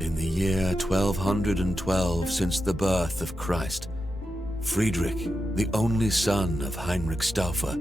In the year 1212 since the birth of Christ, Friedrich, the only son of Heinrich Stauffer,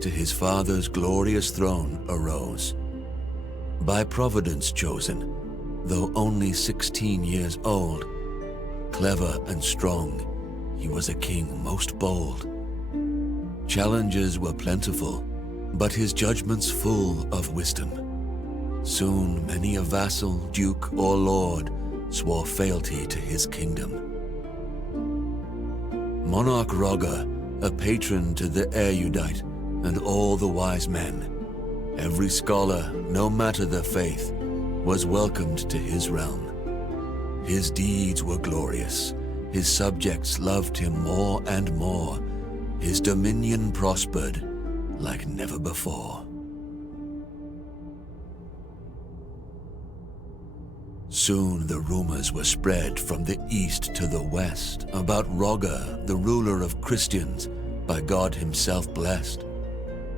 to his father's glorious throne arose. By Providence chosen, though only 16 years old, clever and strong, he was a king most bold. Challenges were plentiful, but his judgments full of wisdom. Soon many a vassal, duke, or lord swore fealty to his kingdom. Monarch Roger, a patron to the erudite and all the wise men, every scholar, no matter their faith, was welcomed to his realm. His deeds were glorious, his subjects loved him more and more, his dominion prospered like never before. Soon the rumors were spread from the east to the west about Roger, the ruler of Christians, by God himself blessed.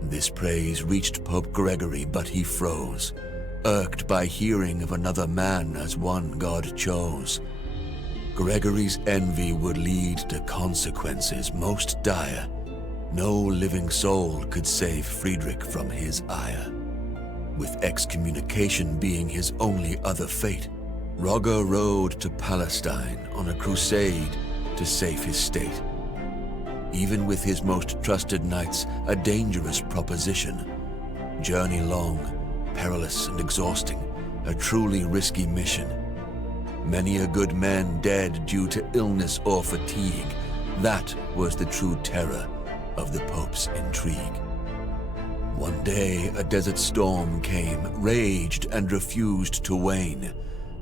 This praise reached Pope Gregory, but he froze, irked by hearing of another man as one God chose. Gregory's envy would lead to consequences most dire. No living soul could save Friedrich from his ire. With excommunication being his only other fate, Roger rode to Palestine on a crusade to save his state. Even with his most trusted knights, a dangerous proposition. Journey long, perilous and exhausting, a truly risky mission. Many a good man dead due to illness or fatigue. That was the true terror of the Pope's intrigue. One day a desert storm came, raged and refused to wane,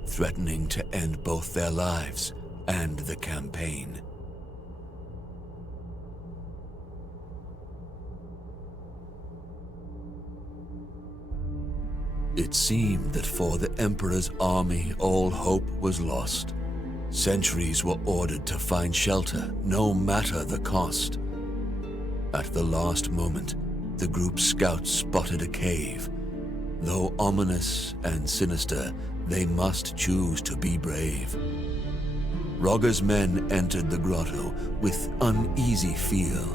threatening to end both their lives and the campaign. It seemed that for the Emperor's army all hope was lost. Sentries were ordered to find shelter, no matter the cost. At the last moment, the group's scouts spotted a cave. Though ominous and sinister, they must choose to be brave. Roger's men entered the grotto with uneasy feel,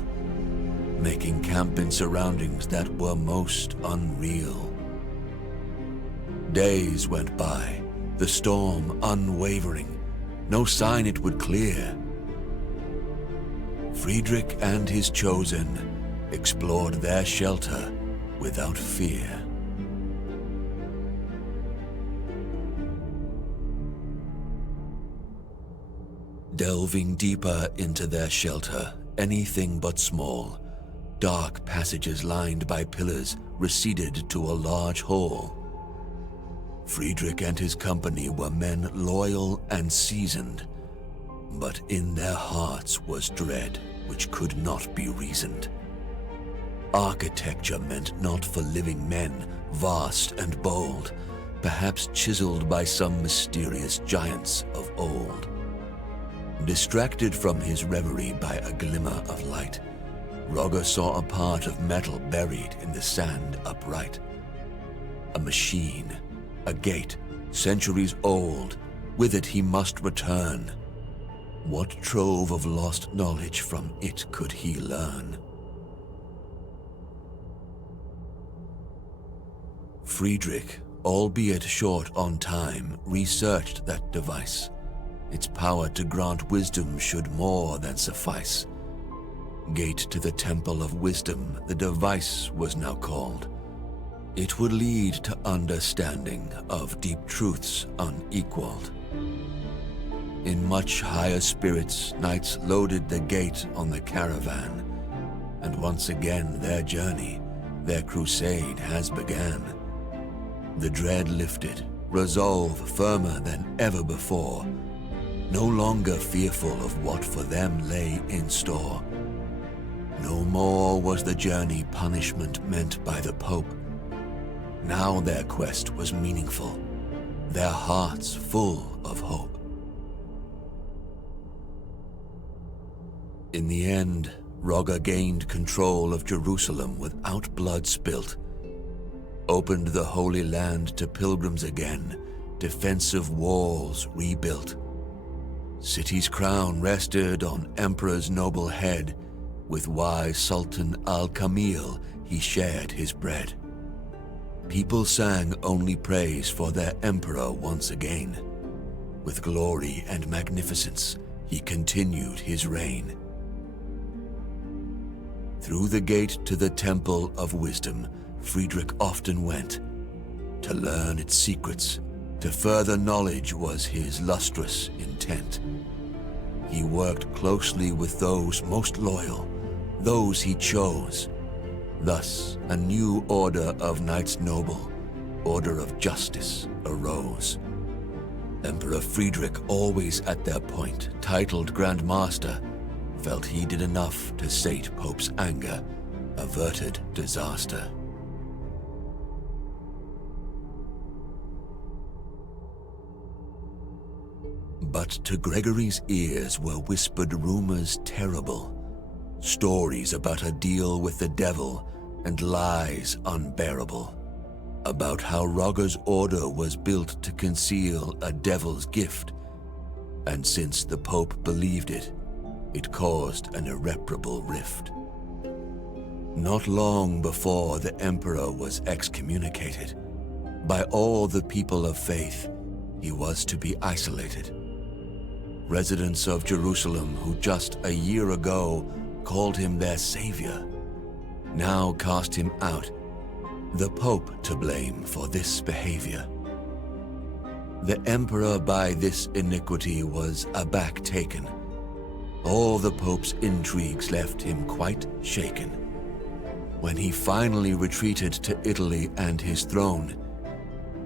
making camp in surroundings that were most unreal. Days went by, the storm unwavering, no sign it would clear. Friedrich and his chosen explored their shelter without fear. Delving deeper into their shelter, anything but small, dark passages lined by pillars receded to a large hall. Friedrich and his company were men loyal and seasoned, but in their hearts was dread which could not be reasoned. Architecture meant not for living men, vast and bold, perhaps chiseled by some mysterious giants of old. Distracted from his reverie by a glimmer of light, Roger saw a part of metal buried in the sand upright. A machine, a gate, centuries old, with it he must return. What trove of lost knowledge from it could he learn? Friedrich, albeit short on time, researched that device. Its power to grant wisdom should more than suffice. Gate to the Temple of Wisdom, the device was now called. It would lead to understanding of deep truths unequaled. In much higher spirits, knights loaded the gate on the caravan, and once again their journey, their crusade has began. The dread lifted, resolve firmer than ever before, no longer fearful of what for them lay in store. No more was the journey punishment meant by the Pope. Now their quest was meaningful, their hearts full of hope. In the end, Roger gained control of Jerusalem without blood spilt, opened the Holy Land to pilgrims again, defensive walls rebuilt. City's crown rested on emperor's noble head. With wise Sultan Al-Kamil he shared his bread. People sang only praise for their emperor once again. With glory and magnificence he continued his reign. Through the gate to the Temple of Wisdom, Friedrich often went. To learn its secrets, to further knowledge was his lustrous intent. He worked closely with those most loyal, those he chose. Thus, a new order of knights noble, order of justice, arose. Emperor Friedrich, always at their point, titled Grand Master, felt he did enough to sate Pope's anger, averted disaster. But to Gregory's ears were whispered rumors terrible, stories about a deal with the devil and lies unbearable, about how Rogger's order was built to conceal a devil's gift, and since the Pope believed it, it caused an irreparable rift. Not long before the Emperor was excommunicated, by all the people of faith, he was to be isolated. Residents of Jerusalem who just a year ago called him their savior, now cast him out, the Pope to blame for this behavior. The Emperor by this iniquity was aback taken. All the Pope's intrigues left him quite shaken. When he finally retreated to Italy and his throne,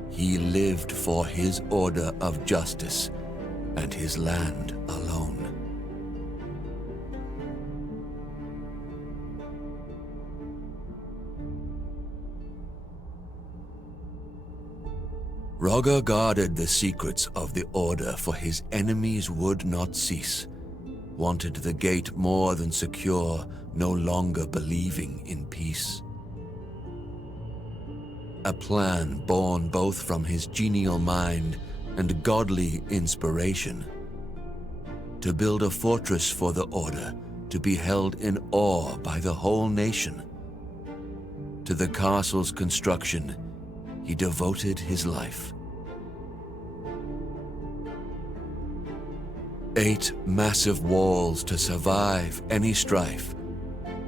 he lived for his order of justice and his land alone. Rogger guarded the secrets of the order, for his enemies would not cease. Wanted the gate more than secure, no longer believing in peace. A plan born both from his genial mind and godly inspiration, to build a fortress for the order, to be held in awe by the whole nation. To the castle's construction, he devoted his life. 8 massive walls to survive any strife,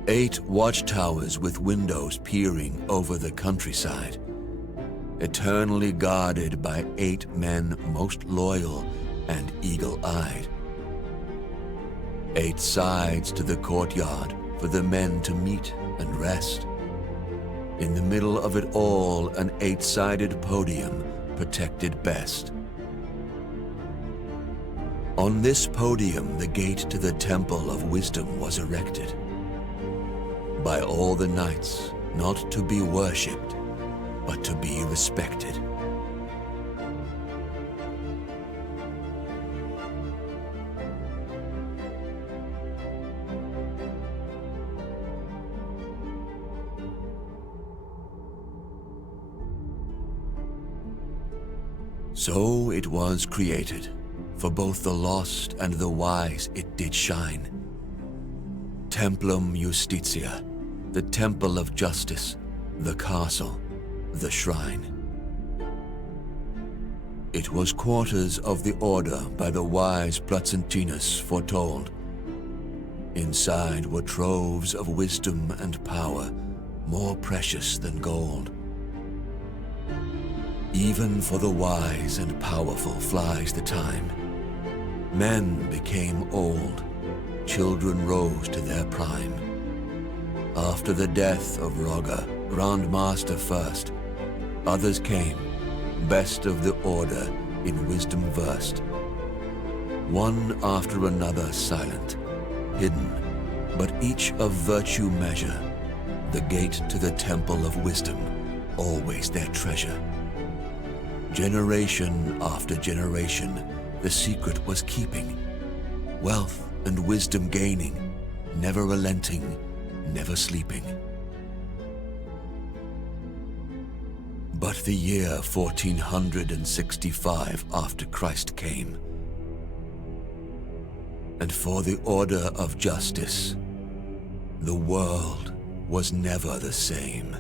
8 watchtowers with windows peering over the countryside, eternally guarded by 8 men most loyal and eagle-eyed. 8 sides to the courtyard for the men to meet and rest. In the middle of it all, an 8-sided podium protected best. On this podium, the gate to the Temple of Wisdom was erected. By all the knights, not to be worshipped, but to be respected. So it was created. For both the lost and the wise it did shine. Templum Justitia, the temple of justice, the castle, the shrine. It was quarters of the order by the wise Placentinus foretold. Inside were troves of wisdom and power, more precious than gold. Even for the wise and powerful flies the time. Men became old, children rose to their prime. After the death of Rogger, Grand Master first, others came, best of the order, in wisdom versed. One after another silent, hidden, but each of virtue measure, the gate to the Temple of Wisdom, always their treasure. Generation after generation, the secret was keeping, wealth and wisdom gaining, never relenting, never sleeping. But the year 1465 after Christ came, and for the order of justice, the world was never the same.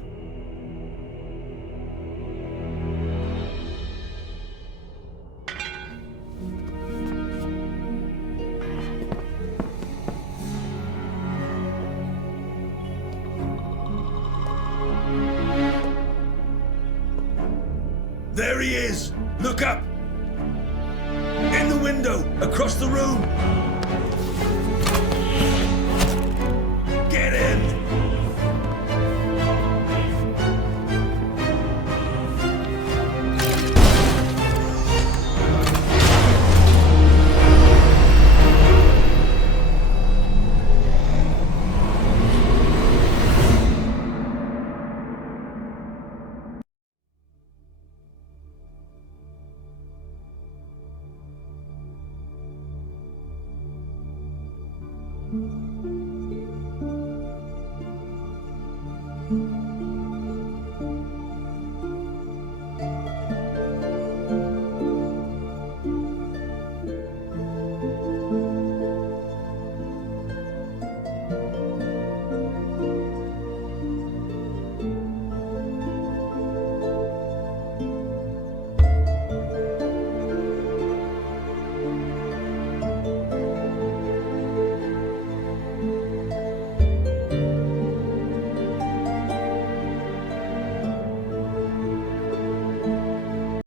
There he is! Look up! In the window, across the room! Get in!